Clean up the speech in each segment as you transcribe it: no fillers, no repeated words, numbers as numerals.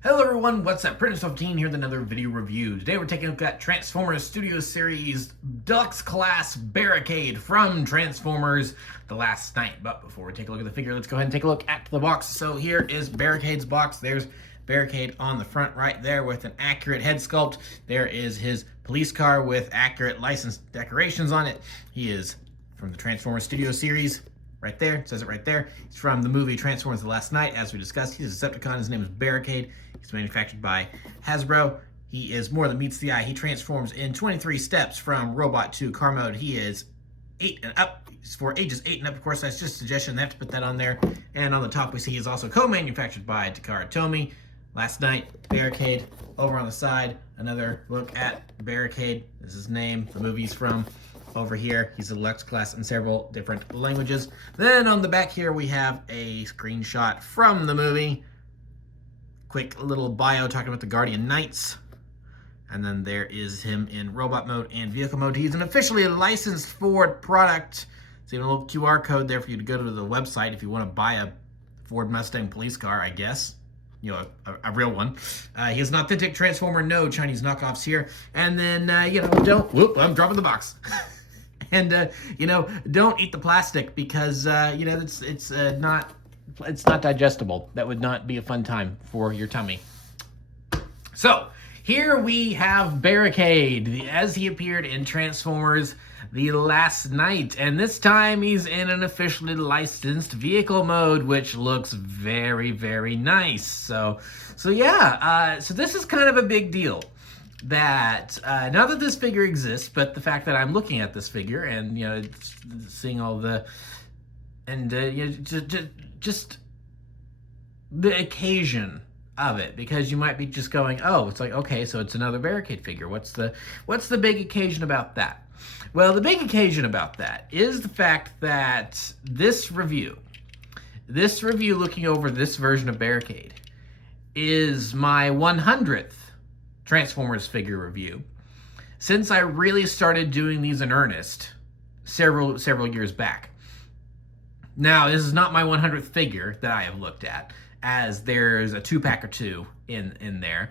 Hello everyone, what's up? Prince15 here with another video review. Today we're taking a look at Transformers Studio Series Deluxe Class Barricade from Transformers The Last Night. But before we take a look at the figure, let's go ahead and take a look at the box. So here is Barricade's box. There's Barricade on the front right there with an accurate head sculpt. There is his police car with accurate license decorations on it. He is from the Transformers Studio Series. Right there, it says it right there. He's from the movie Transformers The Last Night, as we discussed. He's a Decepticon. His name is Barricade. He's manufactured by Hasbro. He is more than meets the eye. He transforms in 23 steps from robot to car mode. He is 8 and up. He's for ages 8 and up. Of course, that's just a suggestion. They have to put that on there. And on the top, we see he's also co-manufactured by Takara Tomy. Last Night, Barricade. Over on the side, another look at Barricade. This is his name, the movie he's from. Over here, he's a Deluxe class in several different languages. Then on the back here, we have a screenshot from the movie. Quick little bio talking about the Guardian Knights. And then there is him in robot mode and vehicle mode. He's an officially licensed Ford product. It's even a little QR code there for you to go to the website if you want to buy a Ford Mustang police car, I guess. You know, a real one. He is an authentic Transformer, no Chinese knockoffs here. And then, I'm dropping the box. And, don't eat the plastic because, it's not digestible. That would not be a fun time for your tummy. So, here we have Barricade, as he appeared in Transformers The Last Night. And this time he's in an officially licensed vehicle mode, which looks very, very nice. So this is kind of a big deal. That not that this figure exists, but the fact that I'm looking at this figure and seeing all the just the occasion of it, because you might be just going, oh, it's like, okay, so it's another Barricade figure. What's the big occasion about that? Well, the big occasion about that is the fact that this review looking over this version of Barricade is my 100th Transformers figure review since I really started doing these in earnest several years back. Now, this is not my 100th figure that I have looked at, as there's a 2-pack or 2 in there,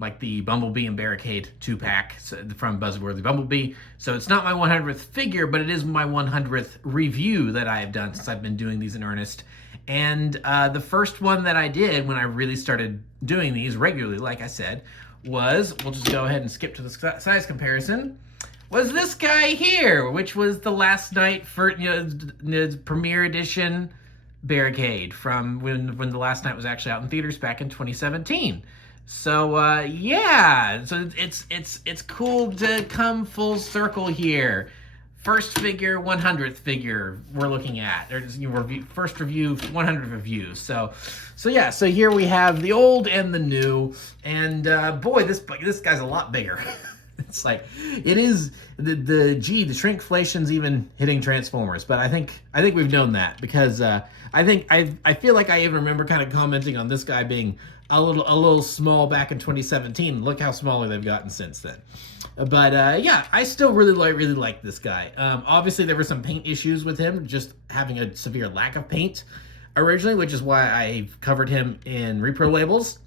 like the Bumblebee and Barricade 2-pack from Buzzworthy Bumblebee. So it's not my 100th figure, but it is my 100th review that I have done since I've been doing these in earnest. And the first one that I did when I really started doing these regularly, like I said, was, we'll just go ahead and skip to the size comparison, was this guy here, which was the Last Night for premiere edition Barricade from when the Last Night was actually out in theaters back in 2017. So so it's cool to come full circle here. First figure, 100th figure we're looking at. First review, 100 reviews. So here we have the old and the new. And boy, this guy's a lot bigger. It's like, it is, the shrinkflation's even hitting Transformers. But I think we've known that, because I feel like I even remember kind of commenting on this guy being a little small back in 2017. Look how smaller they've gotten since then. But I still really like this guy. Obviously, there were some paint issues with him, just having a severe lack of paint originally, which is why I covered him in repro labels.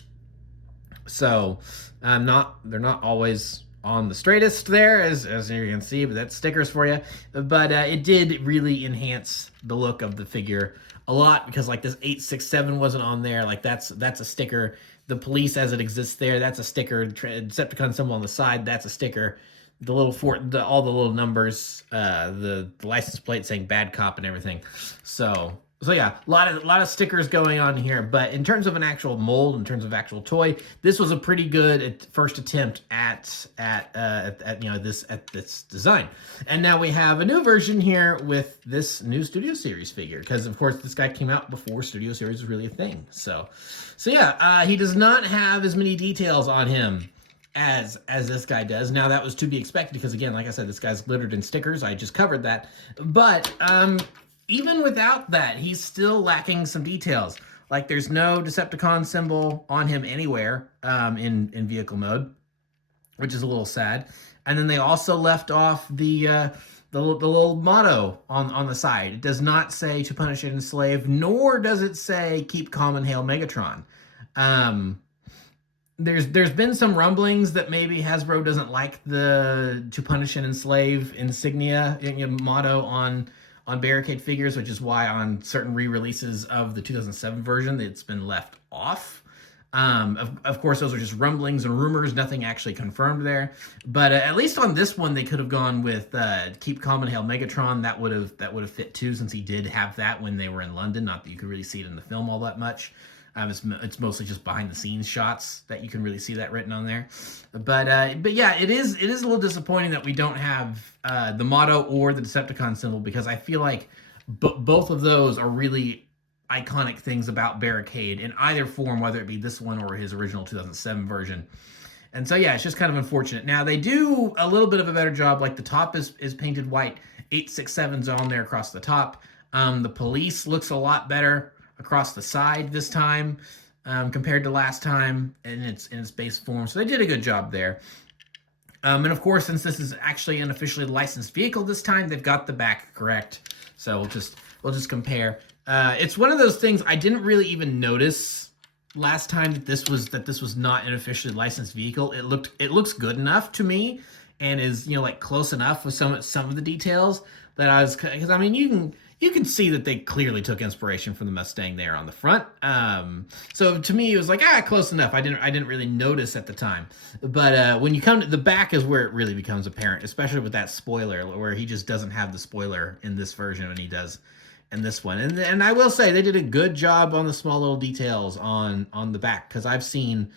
So they're not always on the straightest there, as you can see, but that's stickers for you. But it did really enhance the look of the figure a lot, because like this 867 wasn't on there. Like that's a sticker. The police as it exists there, that's a sticker. Decepticon symbol on the side, that's a sticker. The little all the little numbers, the license plate saying bad cop and everything. So yeah, a lot of stickers going on here. But in terms of an actual mold, in terms of actual toy, this was a pretty good first attempt at this design. And now we have a new version here with this new Studio Series figure, because of course this guy came out before Studio Series was really a thing. So yeah, he does not have as many details on him as this guy does. Now, that was to be expected, because again, like I said, this guy's littered in stickers. I just covered that. But even without that, he's still lacking some details. Like, there's no Decepticon symbol on him anywhere in vehicle mode, which is a little sad. And then they also left off the little motto on the side. It does not say "to punish and enslave," nor does it say "keep calm and hail Megatron." there's been some rumblings that maybe Hasbro doesn't like the "to punish and enslave" insignia, motto on Barricade figures, which is why on certain re-releases of the 2007 version it's been left off. Of course, those are just rumblings and rumors, nothing actually confirmed there. But at least on this one, they could have gone with "Keep Calm and Hail Megatron." That would have fit too, since he did have that when they were in London. Not that you could really see it in the film all that much. It's mostly just behind the scenes shots that you can really see that written on there. But yeah, it is a little disappointing that we don't have the motto or the Decepticon symbol, because I feel like both of those are really iconic things about Barricade in either form, whether it be this one or his original 2007 version. And so yeah, it's just kind of unfortunate. Now they do a little bit of a better job. Like the top is painted white, 867's on there across the top. The police looks a lot better across the side this time compared to last time in its base form. So they did a good job there. And of course, since this is actually an officially licensed vehicle this time, they've got the back correct. So we'll just compare. It's one of those things I didn't really even notice last time that this was not an officially licensed vehicle. It looks good enough to me, and is like close enough with some of the details that I was, because I mean you can see that they clearly took inspiration from the Mustang there on the front. So to me, it was like, close enough. I didn't really notice at the time. But when you come to the back is where it really becomes apparent, especially with that spoiler, where he just doesn't have the spoiler in this version and he does in this one. And I will say they did a good job on the small little details on the back, because I've seen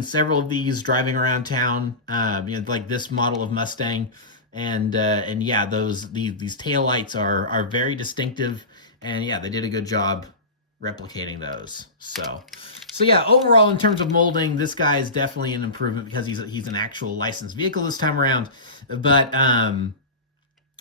several of these driving around town, like this model of Mustang. And yeah, these tail lights are very distinctive, and yeah, they did a good job replicating those. So yeah, overall in terms of molding, this guy is definitely an improvement, because he's an actual licensed vehicle this time around. But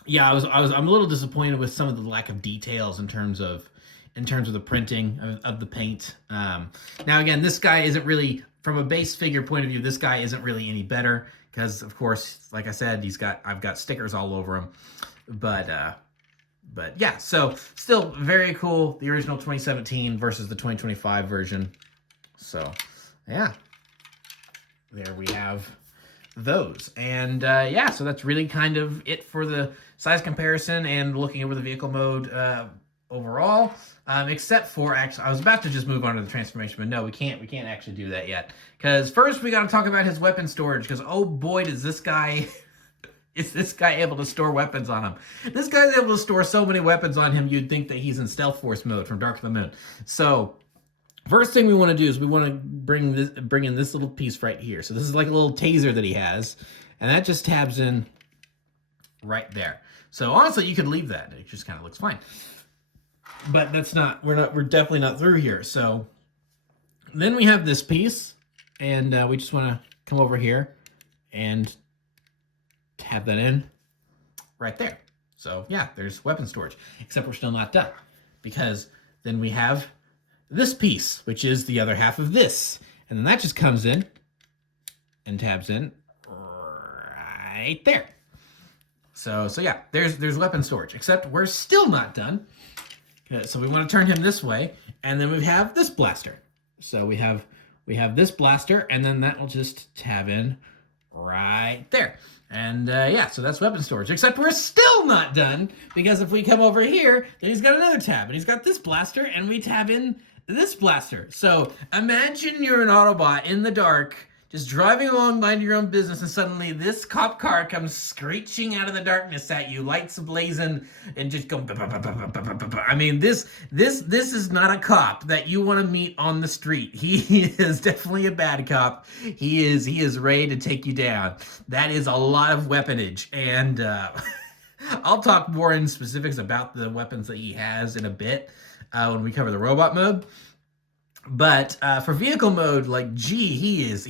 yeah, I'm a little disappointed with some of the lack of details in terms of the printing of the paint. Now again, this guy isn't really, from a base figure point of view, this guy isn't really any better, because of course, like I said, I've got stickers all over him. But yeah, so still very cool, the original 2017 versus the 2025 version. So yeah, there we have those. And yeah, so that's really kind of it for the size comparison and looking over the vehicle mode overall. Except for, actually, I was about to just move on to the transformation, but no, we can't actually do that yet, because first we got to talk about his weapon storage, because oh boy, does this guy is this guy able to store weapons on him. This guy's able to store so many weapons on him, you'd think that he's in stealth force mode from Dark of the Moon. So first thing we want to do is we want to bring in this little piece right here. So this is like a little taser that he has, and that just tabs in right there. So honestly, you could leave that. It just kind of looks fine. But we're definitely not through here. So then we have this piece, and we just want to come over here and tab that in right there. So yeah, there's weapon storage, except we're still not done, because then we have this piece, which is the other half of this. And then that just comes in and tabs in right there. So yeah, there's weapon storage, except we're still not done. So we want to turn him this way, and then we have this blaster. So we have this blaster, and then that will just tab in right there. And yeah, so that's weapon storage, except we're still not done, because if we come over here, then he's got another tab, and he's got this blaster, and we tab in this blaster. So imagine you're an Autobot in the dark, just driving along, minding your own business, and suddenly this cop car comes screeching out of the darkness at you, lights ablazing, and just going. I mean, this is not a cop that you want to meet on the street. He is definitely a bad cop. He is ready to take you down. That is a lot of weaponage, and I'll talk more in specifics about the weapons that he has in a bit when we cover the robot mode. But for vehicle mode, like, gee, he is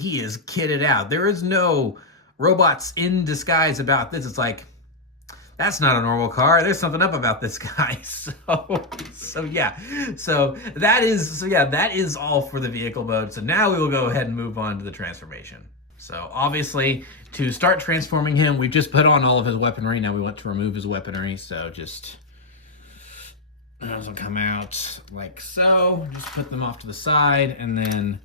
kitted out. There is no robots in disguise about this. It's like, that's not a normal car. There's something up about this guy. So yeah. So that is all for the vehicle mode. So now we will go ahead and move on to the transformation. So obviously, to start transforming him, we've just put on all of his weaponry. Now we want to remove his weaponry. So just those will come out like so. Just put them off to the side, and then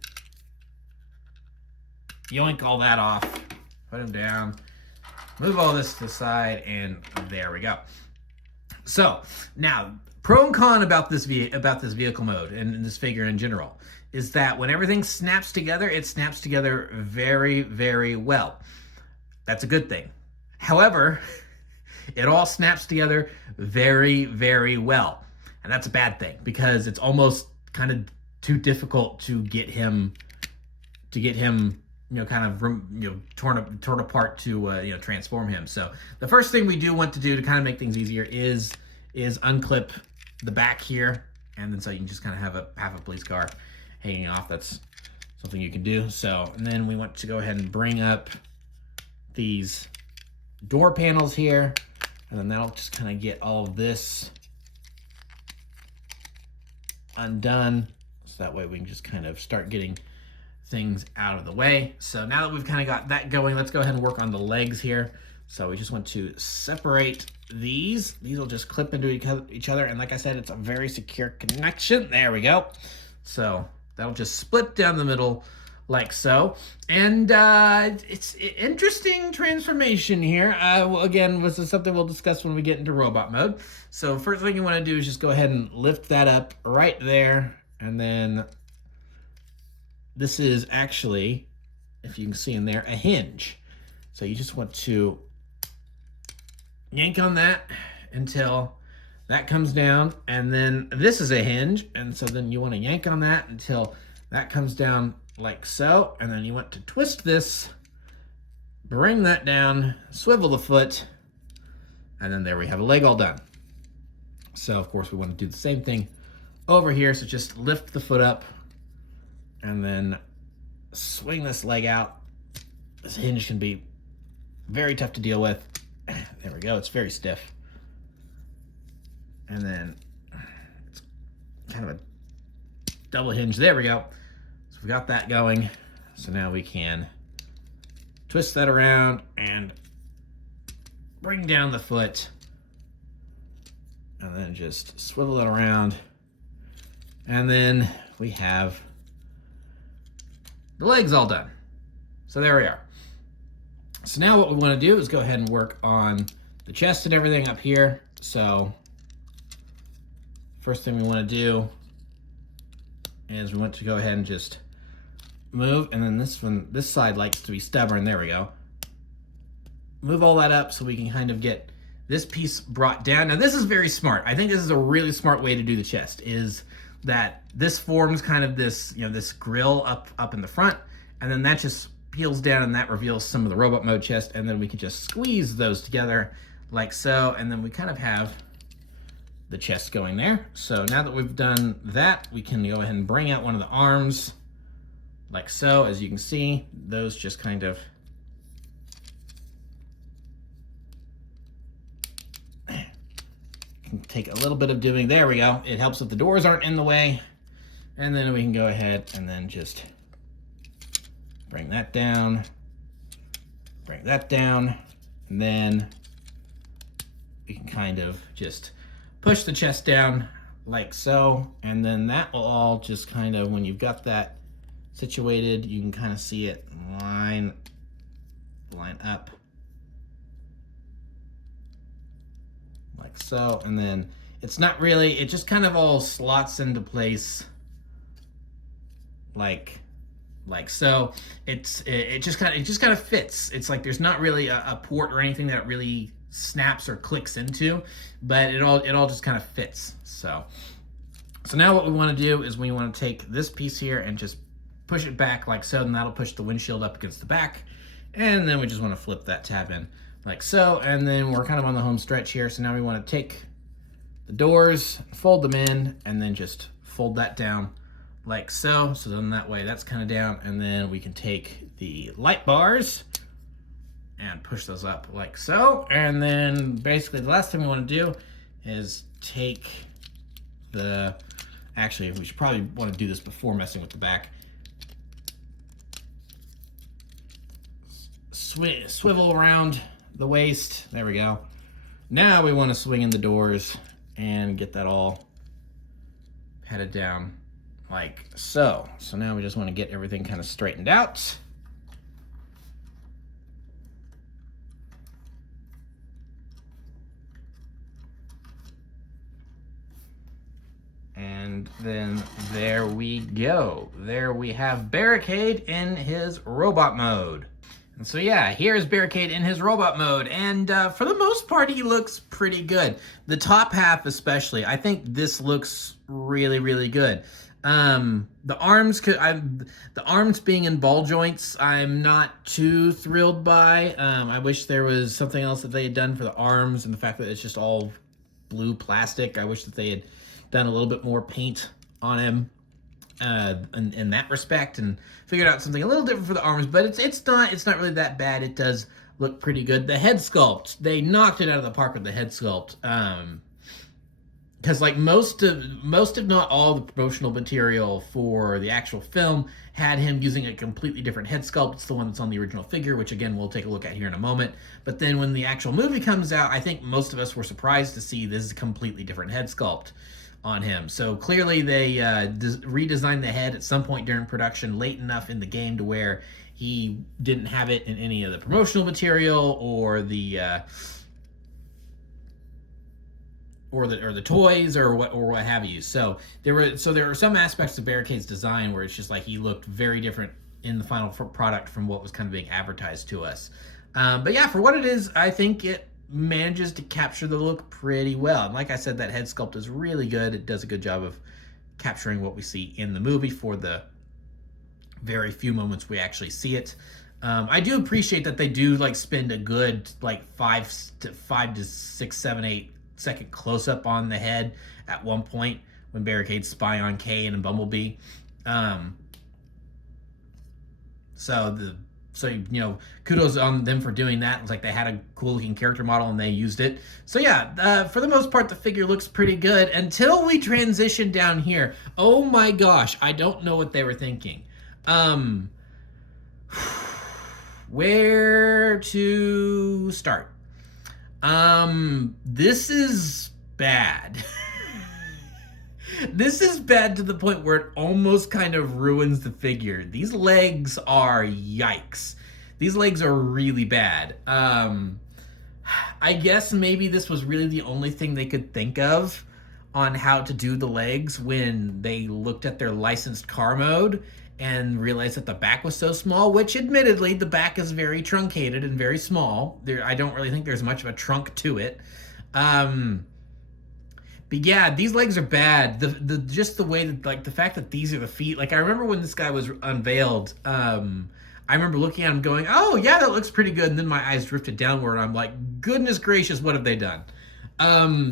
yoink all that off, put them down, move all this to the side, and there we go. So now, pro and con about this vehicle mode and this figure in general is that when everything snaps together, it snaps together very, very well. That's a good thing. However, it all snaps together very, very well. And that's a bad thing because it's almost kind of too difficult to get him, kind of, torn apart to, transform him. So the first thing we do want to do to kind of make things easier is unclip the back here. And then so you can just kind of have a police car hanging off. That's something you can do. So, and then we want to go ahead and bring up these door panels here. And then that'll just kind of get all of this undone. So that way we can just kind of start getting things out of the way. So now that we've kind of got that going, let's go ahead and work on the legs here. So we just want to separate these. These will just clip into each other. And like I said, it's a very secure connection. There we go. So that'll just split down the middle like so. And it's interesting transformation here. Again, this is something we'll discuss when we get into robot mode. So first thing you want to do is just go ahead and lift that up right there. And then this is actually, if you can see in there, a hinge. So you just want to yank on that until that comes down. And then this is a hinge. And so then you want to yank on that until that comes down like so. And then you want to twist this, bring that down, swivel the foot, and then there we have a leg all done. So of course we want to do the same thing over here. So just lift the foot up and then swing this leg out. This hinge can be very tough to deal with. There we go, it's very stiff. And then it's kind of a double hinge. There we go. So we got that going. So now we can twist that around and bring down the foot. And then just swivel it around. And then we have the legs all done. So there we are. So now what we want to do is go ahead and work on the chest and everything up here. So first thing we want to do is we want to go ahead and just move, and then this side likes to be stubborn. There we go. Move all that up so we can kind of get this piece brought down. Now this is very smart. I think this is a really smart way to do the chest, is that this forms kind of this, this grill up in the front, and then that just peels down and that reveals some of the robot mode chest, and then we can just squeeze those together like so, and then we kind of have the chest going there. So now that we've done that, we can go ahead and bring out one of the arms like so. As you can see, those just kind of can take a little bit of doing. There we go. It helps if the doors aren't in the way. And then we can go ahead and then just bring that down, and then we can kind of just push the chest down like so, and then that will all just kind of, when you've got that situated, you can kind of see it line up like so, and then it's not really, it just kind of all slots into place like so. It just kind of fits. It's like there's not really a port or anything that really snaps or clicks into, but it all just kind of fits. So now what we want to do is we want to take this piece here and just push it back like so, and that'll push the windshield up against the back. And then we just want to flip that tab in like so, and then we're kind of on the home stretch here. So now we want to take the doors, fold them in, and then just fold that down like so. So then that way that's kind of down, and then we can take the light bars and push those up like so. And then basically the last thing we want to do is take the, actually we should probably want to do this before messing with the back. Swivel around the waist. There we go. Now we want to swing in the doors and get that all headed down like so. So now we just want to get everything kind of straightened out. And then there we go. There we have Barricade in his robot mode. And so yeah, here's Barricade in his robot mode, and for the most part, he looks pretty good. The top half especially, I think this looks really, really good. The arms being in ball joints, I'm not too thrilled by. I wish there was something else that they had done for the arms, and the fact that it's just all blue plastic. I wish that they had done a little bit more paint on him in that respect, and figured out something a little different for the arms, but it's not really that bad. It does look pretty good. The head sculpt, they knocked it out of the park with the head sculpt. Because like most if not all the promotional material for the actual film had him using a completely different head sculpt. It's the one that's on the original figure, which again we'll take a look at here in a moment. But then when the actual movie comes out, I think most of us were surprised to see this completely different head sculpt on him. So clearly they redesigned the head at some point during production, late enough in the game to where he didn't have it in any of the promotional material or the toys or what have you. So there were some aspects of Barricade's design where it's just like he looked very different in the final product from what was kind of being advertised to us. But yeah, for what it is, I think it manages to capture the look pretty well. And like I said, that head sculpt is really good. It does a good job of capturing what we see in the movie for the very few moments we actually see it. I do appreciate that they do like spend a good like 5 to 6, 7, 8 second close up on the head at one point when Barricade's spy on Kane and Bumblebee. So you know, kudos on them for doing that. It's like they had a cool looking character model and they used it. So yeah, for the most part, the figure looks pretty good until we transition down here. Oh my gosh, I don't know what they were thinking. Where to start? This is bad. This is bad to the point where it almost kind of ruins the figure. These legs are yikes. These legs are really bad. I guess maybe this was really the only thing they could think of on how to do the legs when they looked at their licensed car mode and realized that the back was so small, which admittedly the back is very truncated and very small. I don't really think there's much of a trunk to it. But yeah, these legs are bad. The just the way that, like, the fact that these are the feet. Like, I remember when this guy was unveiled, I remember looking at him going, oh yeah, that looks pretty good. And then my eyes drifted downward and I'm like, goodness gracious, what have they done?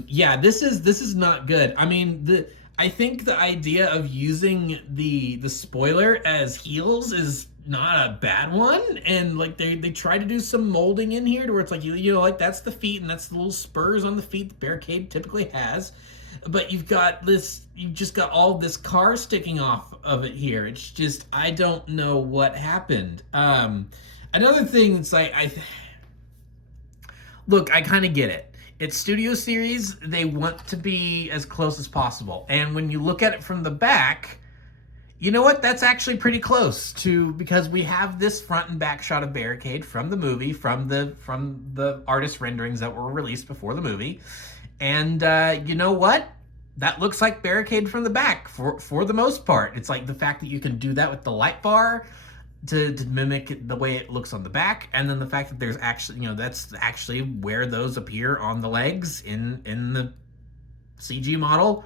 Yeah, this is not good. I mean, I think the idea of using the spoiler as heels is not a bad one, and like they try to do some molding in here to where it's like you know, like that's the feet and that's the little spurs on the feet that Barricade typically has, but you've just got all this car sticking off of it here. It's just, I don't know what happened. Another thing, it's like look, I kind of get it. It's Studio Series. They want to be as close as possible. And when you look at it from the back, you know what? That's actually pretty close to, because we have this front and back shot of Barricade from the movie, from the artist renderings that were released before the movie. And you know what? That looks like Barricade from the back for the most part. It's like the fact that you can do that with the light bar to mimic the way it looks on the back, and then the fact that there's actually, you know, that's actually where those appear on the legs in the CG model.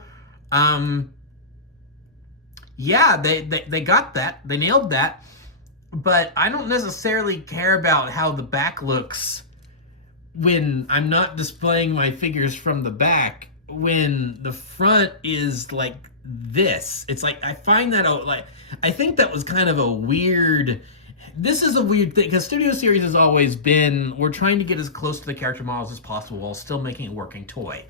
Yeah, they got that. They nailed that. But I don't necessarily care about how the back looks when I'm not displaying my figures from the back, when the front is like this. It's like, I find that like, I think that was kind of a weird, this is a weird thing, because Studio Series has always been, we're trying to get as close to the character models as possible while still making a working toy.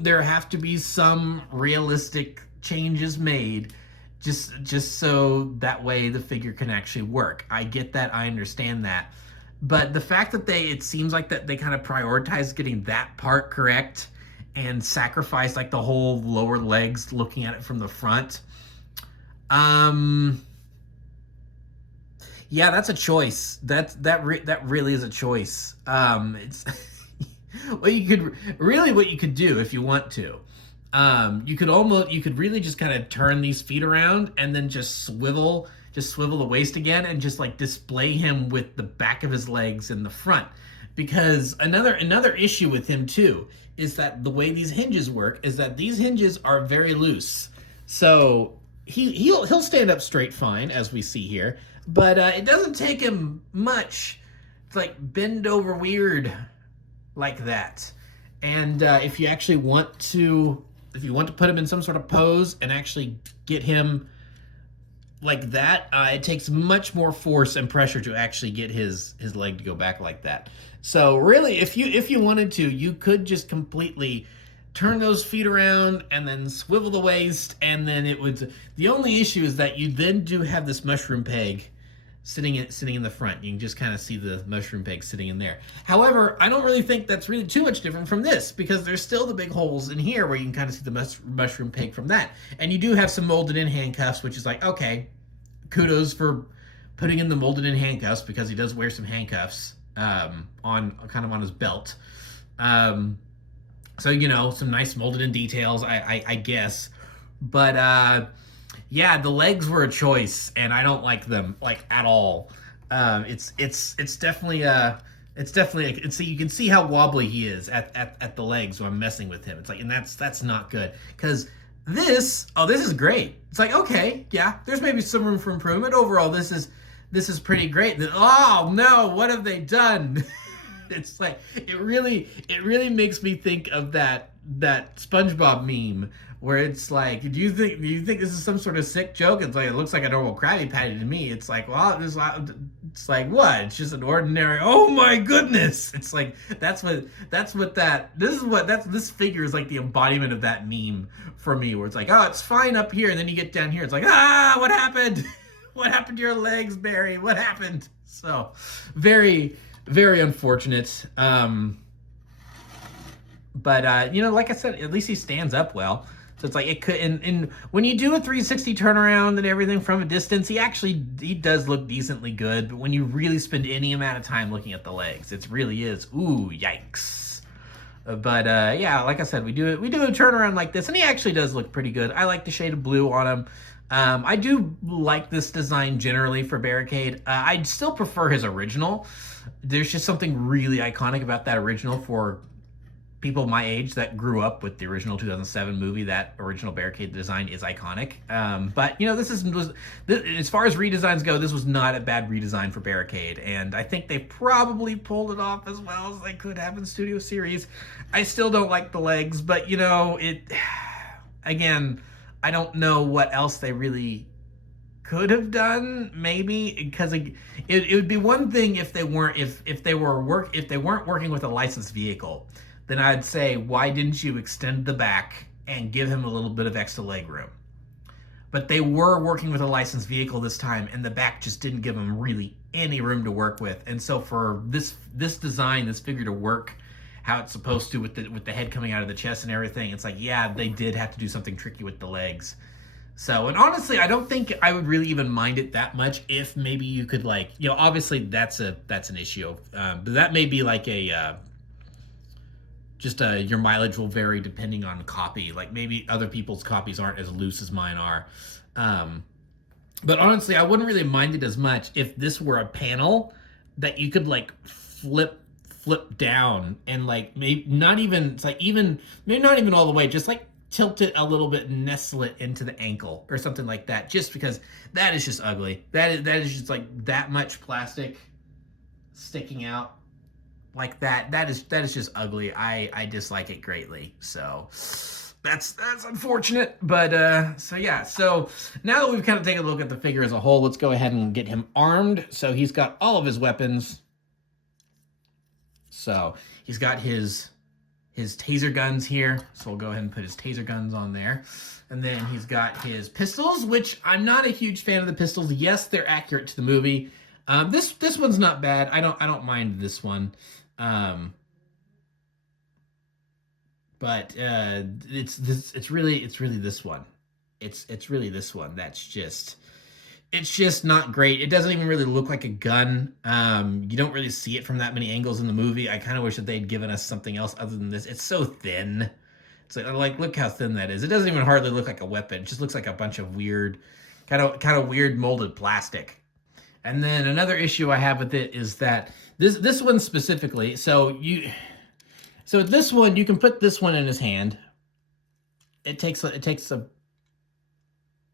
There have to be some realistic changes made just so that way the figure can actually work. I get that, I understand that. But the fact that it seems like that they kind of prioritize getting that part correct and sacrifice like the whole lower legs looking at it from the front. Yeah, that's a choice. That really is a choice. It's what you could do if you want to. You could really just kind of turn these feet around and then just swivel the waist again and just like display him with the back of his legs in the front. Because another issue with him too is that the way these hinges work is that these hinges are very loose. So he'll stand up straight fine, as we see here, but it doesn't take him much to like bend over weird like that. And if you want to put him in some sort of pose and actually get him like that, it takes much more force and pressure to actually get his leg to go back like that. So really, if you wanted to, you could just completely turn those feet around and then swivel the waist, and then it would. The only issue is that you then do have this mushroom peg sitting in the front. You can just kind of see the mushroom peg sitting in there. However, I don't really think that's really too much different from this, because there's still the big holes in here where you can kind of see the mushroom peg from that. And you do have some molded in handcuffs, which is like, okay, kudos for putting in the molded in handcuffs, because he does wear some handcuffs on his belt. So, some nice molded in details, I guess. But yeah, the legs were a choice, and I don't like them like at all. It's definitely so you can see how wobbly he is at the legs when I'm messing with him. It's like, and that's not good, because this is great. It's like, okay, yeah, there's maybe some room for improvement. Overall, this is pretty great. Oh no, what have they done? It's like, it really makes me think of that SpongeBob meme where it's like, do you think this is some sort of sick joke? It's like, it looks like a normal Krabby Patty to me. It's like, well, it's like, what? It's just an ordinary. Oh my goodness! It's like, this figure is like the embodiment of that meme for me, where it's like, oh, it's fine up here, and then you get down here, it's like, what happened? What happened to your legs, Barry? What happened? So, very, very unfortunate. But like I said, at least he stands up well. So it's like, it could, and when you do a 360 turnaround and everything from a distance, he does look decently good. But when you really spend any amount of time looking at the legs, it really is, ooh, yikes. But yeah, like I said, we do a turnaround like this, and he actually does look pretty good. I like the shade of blue on him. I do like this design generally for Barricade. I still prefer his original. There's just something really iconic about that original for people my age that grew up with the original 2007 movie. That original Barricade design is iconic. But as far as redesigns go, this was not a bad redesign for Barricade, and I think they probably pulled it off as well as they could have in Studio Series. I still don't like the legs, but again, I don't know what else they really could have done. Maybe because it would be one thing if they weren't working with a licensed vehicle. Then I'd say, why didn't you extend the back and give him a little bit of extra leg room? But they were working with a licensed vehicle this time, and the back just didn't give him really any room to work with. And so for this design, this figure to work how it's supposed to, with the head coming out of the chest and everything, it's like, yeah, they did have to do something tricky with the legs. So, and honestly, I don't think I would really even mind it that much if maybe you could, like, obviously that's an issue. But that may be like your mileage will vary depending on copy. Like, maybe other people's copies aren't as loose as mine are. But honestly, I wouldn't really mind it as much if this were a panel that you could like flip down and like maybe not even all the way, just like tilt it a little bit and nestle it into the ankle or something like that, just because that is just ugly. That is just like that much plastic sticking out like that. That is just ugly. I dislike it greatly. So that's unfortunate. But so yeah, so now that we've kind of taken a look at the figure as a whole, let's go ahead and get him armed. So he's got all of his weapons. So he's got his taser guns here. So we'll go ahead and put his taser guns on there. And then he's got his pistols, which I'm not a huge fan of the pistols. Yes, they're accurate to the movie. This one's not bad. I don't mind this one. But it's really this one. It's really this one that's just, it's just not great. It doesn't even really look like a gun. You don't really see it from that many angles in the movie. I kind of wish that they'd given us something else other than this. It's so thin So like, look how thin that is. It doesn't even hardly look like a weapon. It just looks like a bunch of weird, kind of weird molded plastic. And then another issue I have with it is that this one specifically. So this one, you can put this one in his hand. It takes a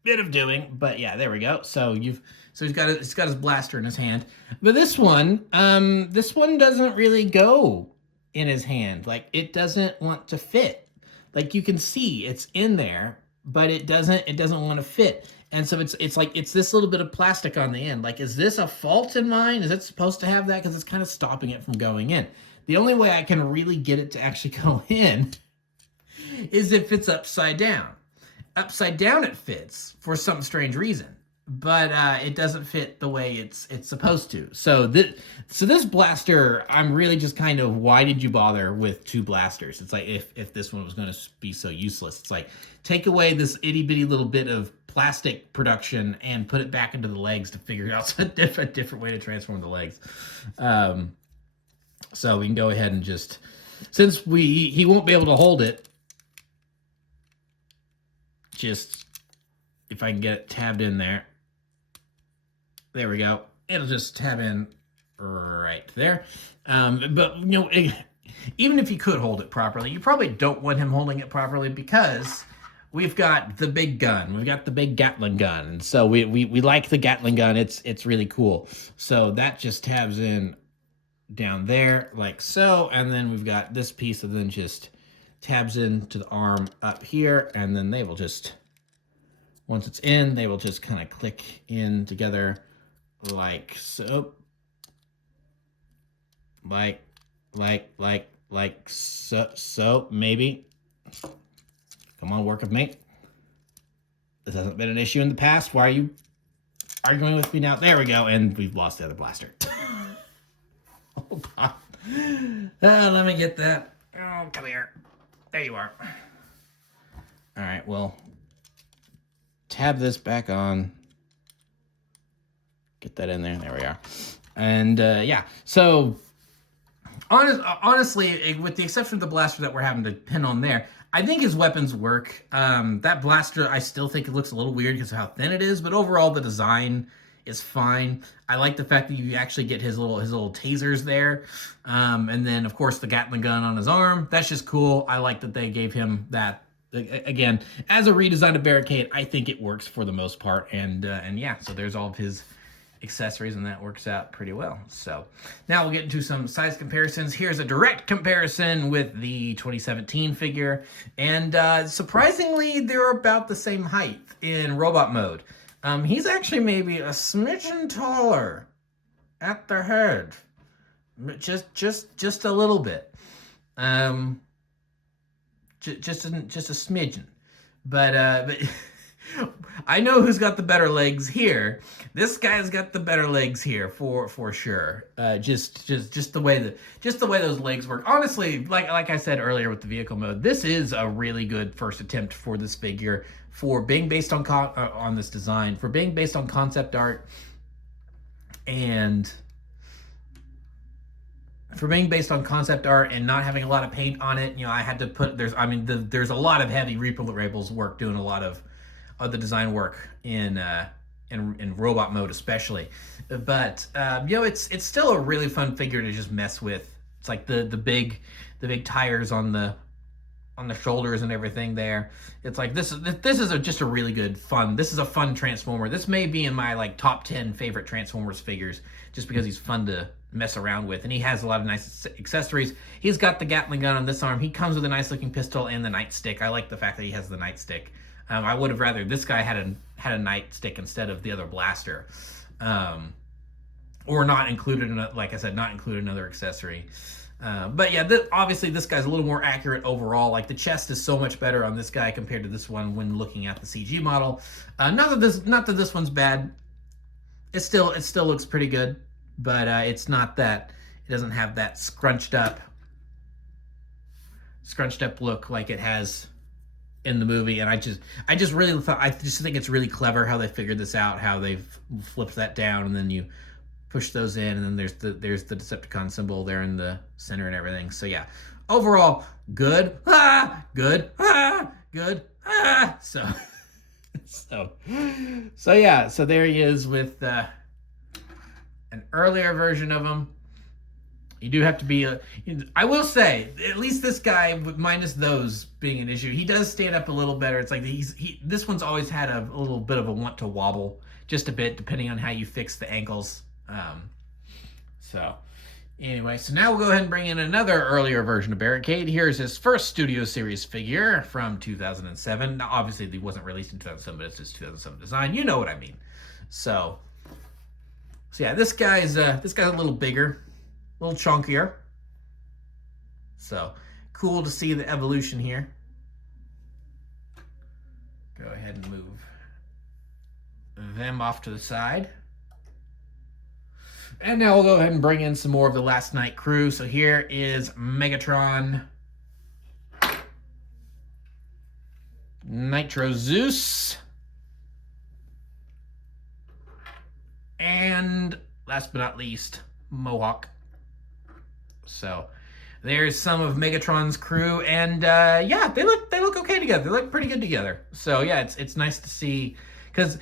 bit of doing, but yeah, there we go. So he's got his blaster in his hand. But this one doesn't really go in his hand. Like, it doesn't want to fit. Like, you can see it's in there, but it doesn't want to fit. And so it's like it's this little bit of plastic on the end. Like, is this a fault in mine? Is it supposed to have that? Because it's kind of stopping it from going in. The only way I can really get it to actually go in is if it's upside down. Upside down it fits for some strange reason, but it doesn't fit the way it's supposed to. So this blaster, I'm really just kind of, why did you bother with two blasters? It's like, if this one was going to be so useless, it's like, take away this itty bitty little bit of plastic production and put it back into the legs to figure out a different way to transform the legs. So we can go ahead and just, since he won't be able to hold it, just, if I can get it tabbed in there. There we go. It'll just tab in right there. But, you know, even if you could hold it properly, you probably don't want him holding it properly, because we've got the big gun. We've got the big Gatling gun. And so we like the Gatling gun. It's really cool. So that just tabs in down there like so. And then we've got this piece that then just tabs into the arm up here. And then they will just, once it's in, they will just kind of click in together like so. Like so, maybe. Come on, work with me. This hasn't been an issue in the past. Why are you arguing with me now? There we go, and we've lost the other blaster. Hold on. Let me get that. Oh, come here. There you are. All right, well, tab this back on. Get that in there. There we are. And yeah, so honestly, with the exception of the blaster that we're having to pin on there, I think his weapons work. That blaster, I still think it looks a little weird because of how thin it is, but overall the design is fine. I like the fact that you actually get his little tasers there. And then, of course, the Gatling gun on his arm. That's just cool. I like that they gave him that. Again, as a redesign of Barricade, I think it works for the most part. And yeah, so there's all of his accessories, and that works out pretty well. So now we'll get into some size comparisons. Here's a direct comparison with the 2017 figure, and surprisingly, they're about the same height in robot mode. He's actually maybe a smidgen taller at the head, just a little bit, just a smidgen, but I know who's got the better legs here. This guy's got the better legs here for sure. Just the way those legs work. Honestly, like I said earlier with the vehicle mode, this is a really good first attempt for this figure, for being based on this design, for being based on concept art, and for being based on concept art and not having a lot of paint on it. You know, I had to put there's a lot of heavy Reaper Labels work doing a lot of the design work in robot mode especially, but you know, it's still a really fun figure to just mess with. It's like the big tires on the shoulders and everything there. It's like this is just a really good fun. This is a fun Transformer. This may be in my like top 10 favorite Transformers figures, just because he's fun to mess around with, and he has a lot of nice accessories. He's got the Gatling gun on this arm. He comes with a nice looking pistol and the nightstick. I like the fact that he has the nightstick. I would have rather this guy had a nightstick instead of the other blaster, or not included in like I said, not included another accessory. But yeah, obviously this guy's a little more accurate overall. Like, the chest is so much better on this guy compared to this one when looking at the CG model. Not that this one's bad. It still looks pretty good, but it's not that it doesn't have that scrunched up look like it has in the movie. And I just think it's really clever how they figured this out, how they've flipped that down, and then you push those in, and then there's the Decepticon symbol there in the center and everything. So yeah, overall, good, good, good, so so yeah, so there he is with an earlier version of him. You do have to be I will say, at least this guy, minus those being an issue, he does stand up a little better. It's like this one's always had a little bit of a want to wobble, just a bit, depending on how you fix the ankles. So anyway, so now we'll go ahead and bring in another earlier version of Barricade. Here's his first Studio Series figure from 2007. Now, obviously, he wasn't released in 2007, but it's his 2007 design. You know what I mean. So yeah, this guy's a little bigger, a little chunkier. So cool to see the evolution here. Go ahead and move them off to the side. And now we'll go ahead and bring in some more of the Last Night crew. So here is Megatron, Nitro Zeus, and last but not least, Mohawk. So there's some of Megatron's crew, and yeah, they look okay together. They look pretty good together. So yeah, it's nice to see, because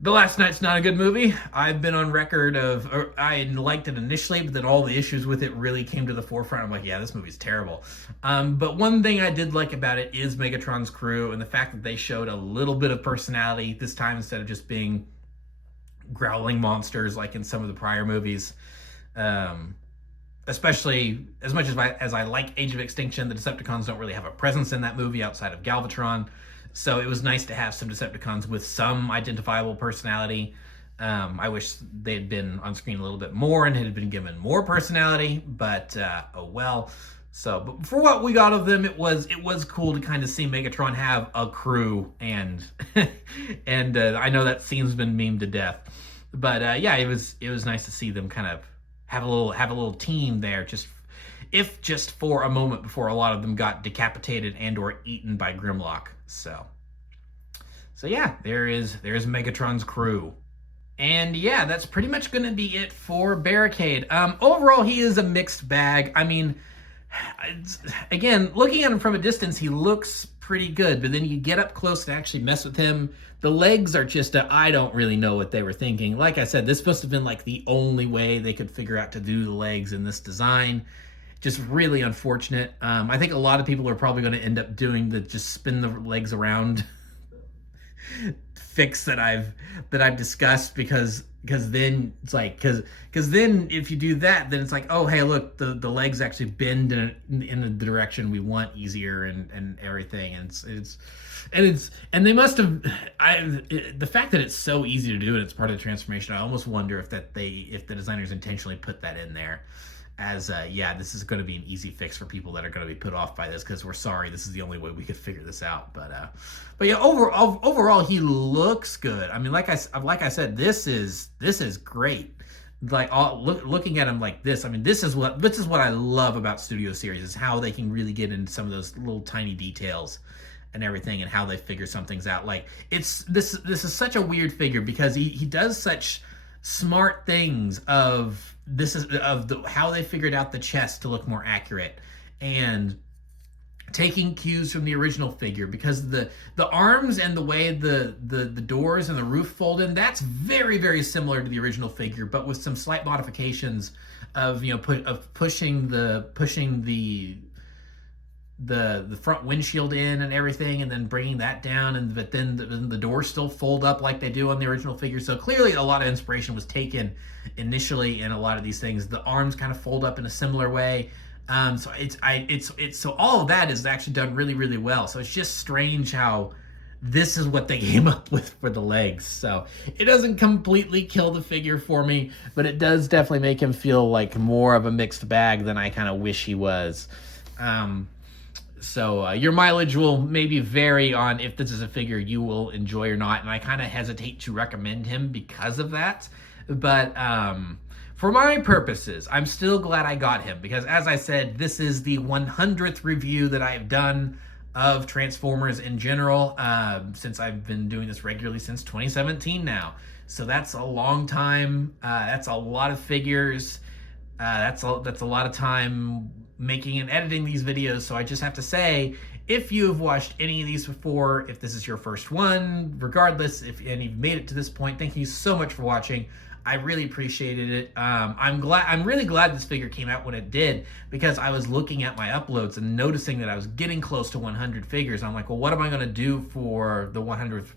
The Last Night's not a good movie. I've been on record of, I liked it initially, but then all the issues with it really came to the forefront. I'm like, yeah, this movie's terrible. But one thing I did like about it is Megatron's crew and the fact that they showed a little bit of personality this time instead of just being growling monsters like in some of the prior movies. Especially as much as I like Age of Extinction, the Decepticons don't really have a presence in that movie outside of Galvatron. So it was nice to have some Decepticons with some identifiable personality. I wish they had been on screen a little bit more and had been given more personality, but oh well. So, but for what we got of them, it was cool to kind of see Megatron have a crew, and and I know that scene's been memed to death, but yeah, it was nice to see them kind of have a little team there, just for a moment before a lot of them got decapitated and or eaten by Grimlock. So yeah, there's Megatron's crew. And yeah, that's pretty much going to be it for Barricade. Overall, he is a mixed bag. I mean, again, looking at him from a distance, he looks pretty good, but then you get up close and actually mess with him. The legs are just I don't really know what they were thinking. Like I said, this must have been like the only way they could figure out to do the legs in this design. Just really unfortunate. I think a lot of people are probably going to end up doing the just spin the legs around fix that I've discussed, because then it's like because then if you do that, then it's like, oh hey, look, the legs actually bend in the direction we want easier and everything, and they must have the fact that it's so easy to do and it's part of the transformation, I almost wonder if the designers intentionally put that in there as yeah, this is going to be an easy fix for people that are going to be put off by this, because we're sorry, this is the only way we could figure this out. But yeah, overall he looks good. I mean, like I said, this is great. Like looking at him like this, I mean, this is what I love about Studio Series, is how they can really get into some of those little tiny details and everything, and how they figure some things out. Like this is such a weird figure, because he does such smart things how they figured out the chest to look more accurate, and taking cues from the original figure, because the arms and the way the doors and the roof fold in, that's very, very similar to the original figure, but with some slight modifications of pushing the front windshield in and everything, and then bringing that down, but then the doors still fold up like they do on the original figure. So clearly a lot of inspiration was taken initially in a lot of these things. The arms kind of fold up in a similar way. So so all of that is actually done really, really well. So it's just strange how this is what they came up with for the legs. So it doesn't completely kill the figure for me, but it does definitely make him feel like more of a mixed bag than I kind of wish he was. So your mileage will maybe vary on if this is a figure you will enjoy or not, and I kind of hesitate to recommend him because of that. But for my purposes, I'm still glad I got him, because as I said, this is the 100th review that I've done of Transformers in general, since I've been doing this regularly since 2017 now. So that's a long time. That's a lot of figures. That's a lot of time making and editing these videos, so I just have to say, if you have watched any of these before, if this is your first one, regardless, if and you've made it to this point, thank you so much for watching. I really appreciated it. I'm really glad this figure came out when it did, because I was looking at my uploads and noticing that I was getting close to 100 figures. I'm like, well, what am I going to do for the 100th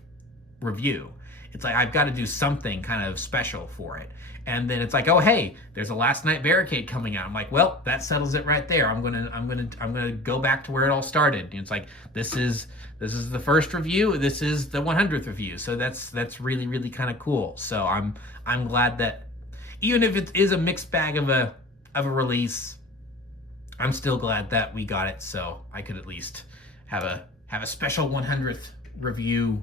review? It's like, I've got to do something kind of special for it. And then it's like, oh, hey, there's a Last Night Barricade coming out. I'm like, well, that settles it right there. I'm gonna go back to where it all started. And it's like, this is the first review. This is the 100th review. So that's really, really kind of cool. So I'm glad that even if it is a mixed bag of a release, I'm still glad that we got it. So I could at least have a special 100th review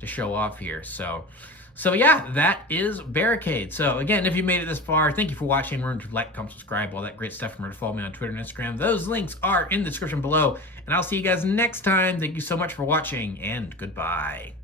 to show off here. So yeah, that is Barricade. So again, if you made it this far, thank you for watching. Remember to like, comment, subscribe, all that great stuff. Remember to follow me on Twitter and Instagram. Those links are in the description below. And I'll see you guys next time. Thank you so much for watching, and goodbye.